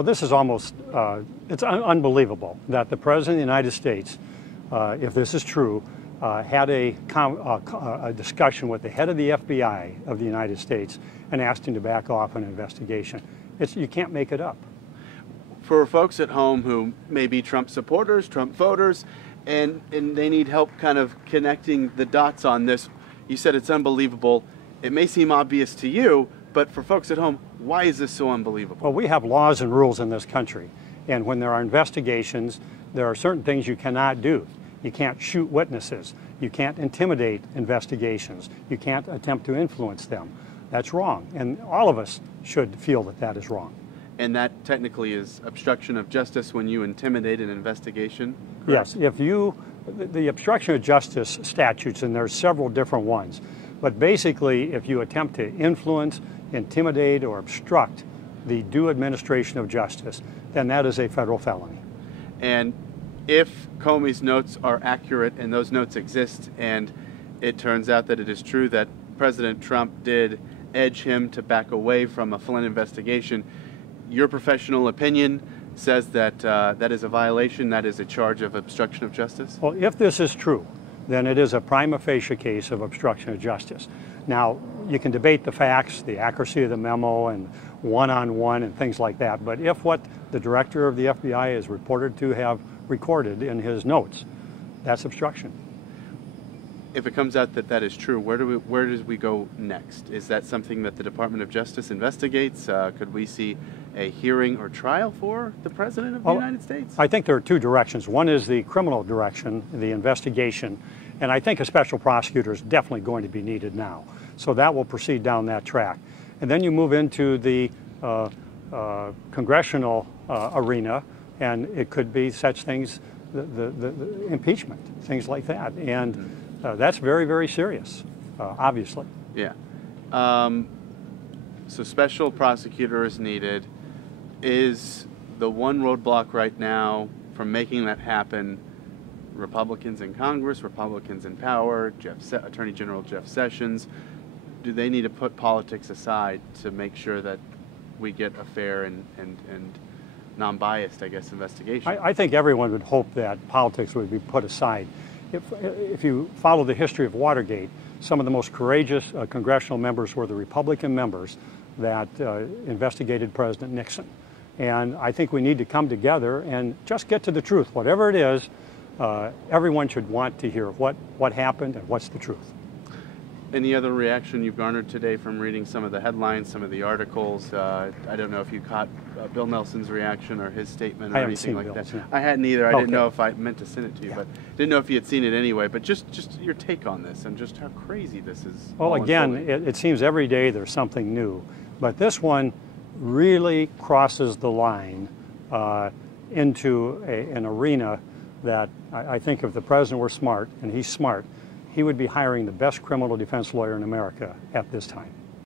Well, this is almost, it's unbelievable that the President of the United States, if this is true, had a discussion with the head of the FBI of the United States and asked him to back off an investigation. You can't make it up. For folks at home who may be Trump supporters, Trump voters, and they need help kind of connecting the dots on this, you said it's unbelievable. It may seem obvious to you, but for folks at home, why is this so unbelievable? Well, we have laws and rules in this country, and when there are investigations, there are certain things you cannot do. You can't shoot witnesses. You can't intimidate investigations. You can't attempt to influence them. That's wrong, and all of us should feel that that is wrong. And that technically is obstruction of justice when you intimidate an investigation? Correct? Yes, the obstruction of justice statutes, and there's several different ones, but basically if you attempt to influence, intimidate, or obstruct the due administration of justice, then that is a federal felony. And if Comey's notes are accurate and those notes exist, and it turns out that it is true that President Trump did edge him to back away from a Flynn investigation, your professional opinion says that that is a violation, that is a charge of obstruction of justice? Well, if this is true, then it is a prima facie case of obstruction of justice. Now, you can debate the facts, the accuracy of the memo, and one-on-one and things like that, but if what the director of the FBI is reported to have recorded in his notes, that's obstruction. If it comes out that that is true, where do we go next? Is that something that the Department of Justice investigates? Could we see a hearing or trial for the President of the United States? I think there are two directions. One is the criminal direction, the investigation, and I think a special prosecutor is definitely going to be needed now. So that will proceed down that track. And then you move into the congressional arena, and it could be such things, the impeachment, things like that. And that's very, very serious, obviously. Yeah. So special prosecutor is needed. Is the one roadblock right now from making that happen Republicans in Congress, Republicans in power, Attorney General Jeff Sessions? Do they need to put politics aside to make sure that we get a fair and non-biased, I guess, investigation? I think everyone would hope that politics would be put aside. If you follow the history of Watergate, some of the most courageous congressional members were the Republican members that investigated President Nixon. And I think we need to come together and just get to the truth. Whatever it is, everyone should want to hear what happened and what's the truth. Any other reaction you've garnered today from reading some of the headlines, some of the articles? I don't know if you caught Bill Nelson's reaction or his statement or anything like that. I hadn't either. I didn't know if I meant to send it to you, but didn't know if you had seen it anyway. But just your take on this and just how crazy this is. Well, again, it seems every day there's something new, but this one really crosses the line into an arena that I think if the president were smart, and he's smart, he would be hiring the best criminal defense lawyer in America at this time.